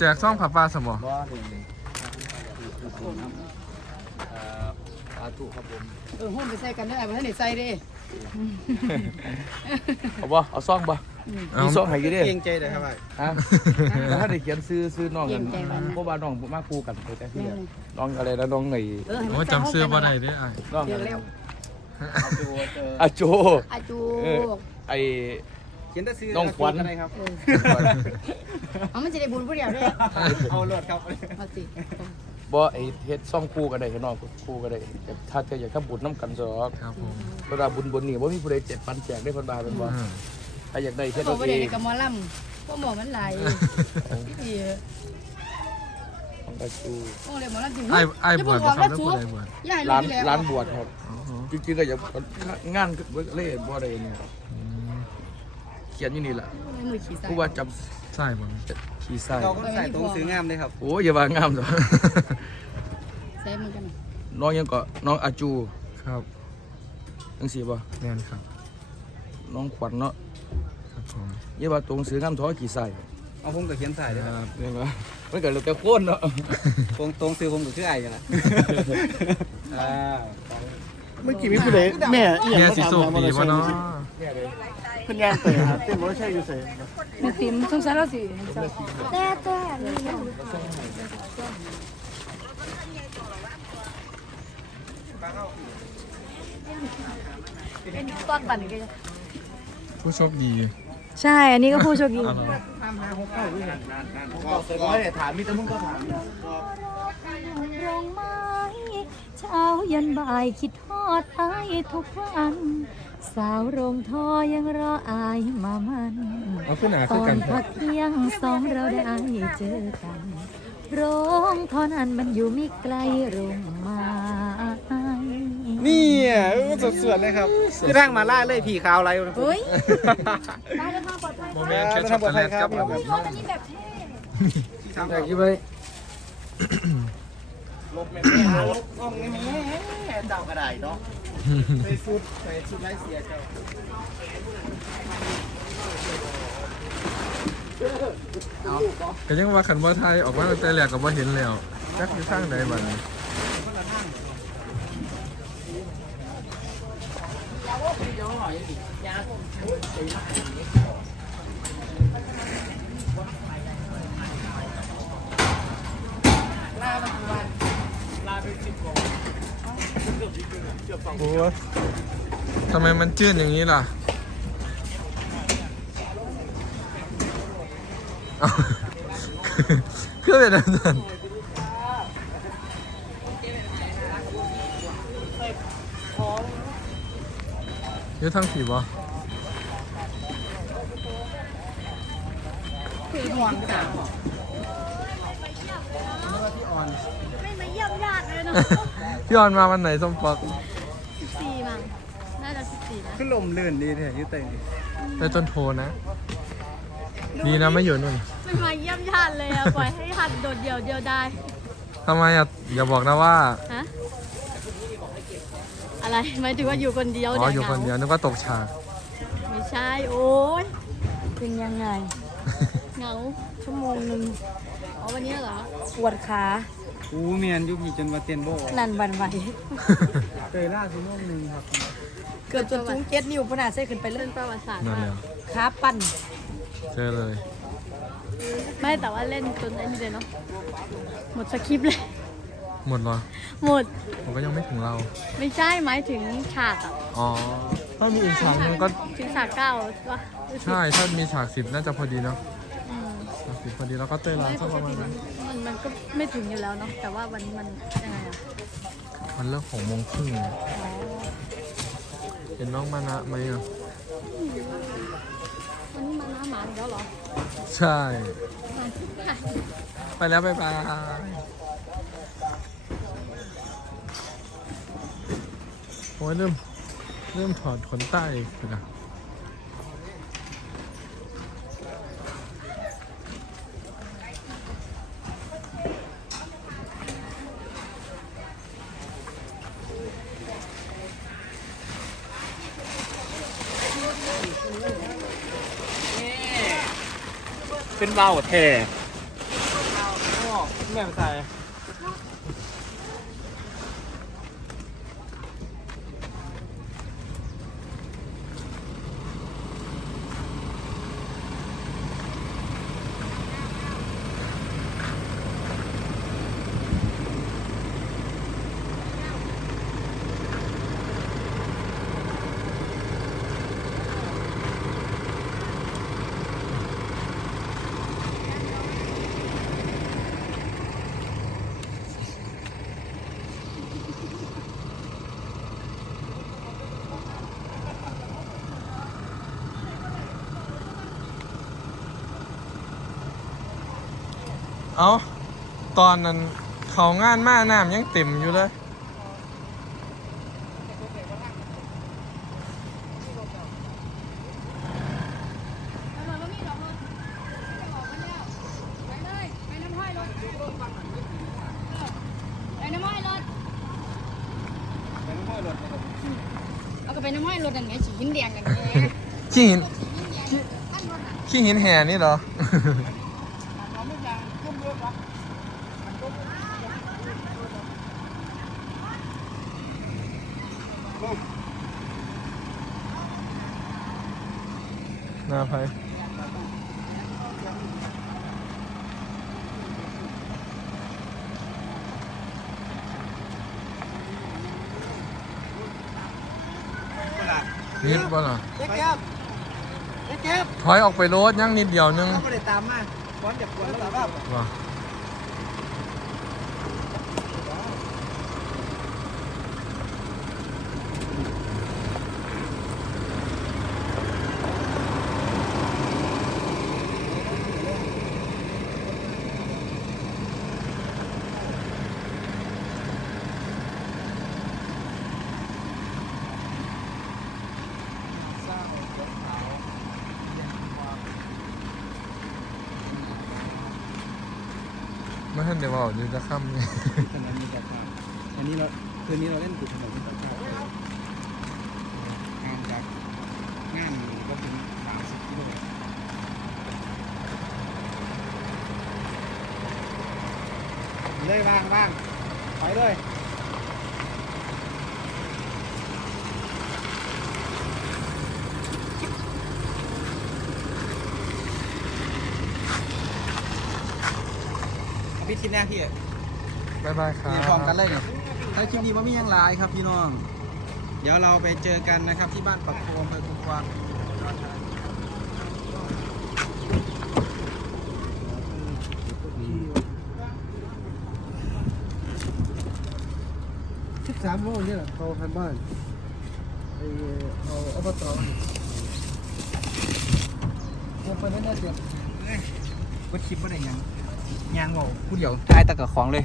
แจกซ่องผับปลาสมอบ่เองสาธุครับผมเออห้องไปใส่กันได้ไอ้บ่ทันได้ใส่ด้เอาบ่เอาซ่องบ่มีซ่องให้อยู่เด้เกรงใจเลยครับไอ้ฮะถ้าได้เขียนซื้อซื้อน้องกันเพราะว่าน้องมาคู่กันไปแต่ที่น้องอะไรนะน้องไหนเออให้มันโอ้จำเสื้อบ่ได้เด้ไอ้น้องอะไรเร็วอาโจอาจูเออไอ เขียนแต่ซื้อน้องขวัญ อะไรครับ เออเอามันจะได้บุญผู้เดียวเด้เอาโลดครับเอาสิบ่ไอเฮ็ดซ่องคู่กันได้เฮ็ดน้องคู่กันได้แต่ถ้าเธออยากทำบุญน้ำกันซอกครับผมเวลาบุญบนนี่บ่มีผู้ใดเจ็ดปันแจกได้เพันบาทเป็นบ่อืมถ้าอยากได้เฮ็ดบอเอากว่าเอเดี๋ยวงนี้กับหมอลำก็หมอมันไหลพี่ของอาจูโอ้เลยหมอลำจริงไอ้ไอ้บวชบ่ครับแล้วสูผู้ใดบวชย่าให้ร้านที่แล้วร้านบวชครับ อ๋อจริงๆก็อย่างานเล่บ่ได้เนี่ยอืมเขียนอยู่นี่แหละมือขี่ใส่ผู้ว่าจใช่บ่ำขี้ไส้เราก็ใส่ตรงซื้องามเลยครับโอ้ยอย่าว่างามซะใส่มือกันน้องยังก็น้องอาจูครับจังซี่บ่แม่นครับน้องขวัญเนาะครับผมอย่าว่าตรงซื้องามท้อขี้ไส้เอาผมกับเขียนใส่เลยครับครับเห็นบ่มันก็แล้วแต่คนเนาะตรงตรงซื้อผมกับชื่อไอ้กันละอ่าเมื่อกี้มีผู้ใดแม่อีหแม่ยังสิโชคดีบ่เนาะ เพิ่นยางเตะครับเต้นบ่ใช่อยู่เสยแม่ติมสงสารเราสิแต่แต่นี่เป็นก้นปั่นกันผู้โชคดี ใช่ อันนี้ก็ผู้โชคดีเอาเหรอก็เคยไม่ได้ถามมีแต่มึงก็ถามโรงไม้เช้ายันบ่ายคิดทอดอายทุกวัน สาวโรงทอยังรออายมามันเอาขึ้นหนาตคืออกันนครัพับกเที่ยงสองเราได้เจอกัน โรงทอนั้นมันอยู่ไม่ไกลโรงไม้นี่อะสดสวยเลยครับคือร่างมาล่าเลยผีขาวอะไรเฮ้ยโมเมนต์แค่ช็อกโกแลตกับแบบน้องอยากกินไปลบแม่หาลบกล้องนี่แม่ เจ้ากระไดเนาะใส่สุดใส่สุดไรเสียเจ้าก็ยังว่าขันว่าไทยออกมาตั้งแต่แรกก็บ่เห็นแล้วจักอยู่ทางใดบัดนี้ โอ้ยทำไมมันจืดอย่างนี้ล่ะเอาคือเป็นอะไรนั่นยืดทั้งผีบ่คือห่วงจ้ะไม่มาเยี่ยมญาติเลยนะ พี่ออนมาวันไหนส้มปอกสิบสี่มั้งน่าจะสิบสี่นะขึ้นลมลื่นดีแท้ยืดเต้นไปจนโทรนะ ดีนะไม่อยู่นู่นไม่มาเยี่ยมญาติเลยอะปล่อยให้หัดโดดเดี่ยวเดียวได้ทำไมอะอย่าบอกนะว่าฮะอะไรหมายถึงว่าอยู่คนเดียวอ๋อเนี่ยอยู่คนเดียวนึกว่าตกฉากไม่ใช่โอ้ยเป็นยังไง เหงาชั่วโมงหนึ่งอ๋อวันนี้เหรอปวดขา อู้เมียนยุคนี้จนว่าเตียนโบนันวันไหวเคยล่าสุดโมงหนึ่งครับเกือบจนจุ้งเก็ตนิ้วพนาเซ่ขึ้นไปเลเรื่ยองประวัติศาสตร์นั่นมาแหกละขาปั่นเจอเลย ไม่แต่ว่าเล่นจนไอ้นี่เลยเนาะหมดสคริปต์เลย หมดเหรอหมดผมก็ยังไม่ถึงเรา ไม่ใช่หมายถึงฉากอะอ๋อ ถ้ามีอีกฉากหนึงก็ ถึงฉากเก้าปะใช่ ถ้ามีฉากสิบน่าจะพอดีเนาะอืมฉาก สิบพอดีแล้วก็เต้ยร้านไม่สัปกกประมาติณมันั้นนมันมันก็ไม่ถึงอยู่แล้วเนาะแต่ว่าวันนี้มันยังไงอะมันเลิกหกโมงครึ่งอ๋อเห็นน้องมานะไหมอะ วันนี้มาหน้าหมาอีกแล้วเหรอใช่หมาที่ไหนไปแล้ว บ๊ายบายโอ้ยเริ่ม เริ่มถอดขนใต้อีกแล้ว เป็นเบาแท้ แม่ไปใส่ เอาตอนนั้นเขางานมาน้ำยังเต็มอยู่เลยไปน้ำห้อยรถเอาก็ไปน้ำห้อยรถนั่นไงสีหินแดงกันเลยขี้หินขี้หินแห่นี่เหรอ หน้าไฟนิดบ่ล่ะเจ๊เก็บเจ๊เก็บถอยออกไปรถยังนิดเดียวนึงเขาไม่ได้ตามมาบอลเจ็บปวดแล้วแบบว่ะ ไม่ทันเดี๋ยวบอกเดี๋ยวจะค่ำไงถนนมีแต่ครับอันนี้เราคืนนี้เราเล่นติดถนนมีแต่ครับงานจากงานก็ถึงสามสิบกิโลเลยว่างว่างไปเลย พี่คิดแน่พี่บ๊ายบายครับมีพร้อมกันเลยเนี่ยถ้าคลิปนี้ว่ามียังหลายครับพี่น้อง เดี๋ยวเราไปเจอกันนะครับที่บ้านปักโคมอำเภอกุกวางสิบสามโมงนี่แหละเขาพันบ้านไอ้เอาอบตผมไปนั่นน่าเจ็บก็คลิปว่าได้ยัง ยางบอกผู้เดี๋ยวทายตะกับของเลย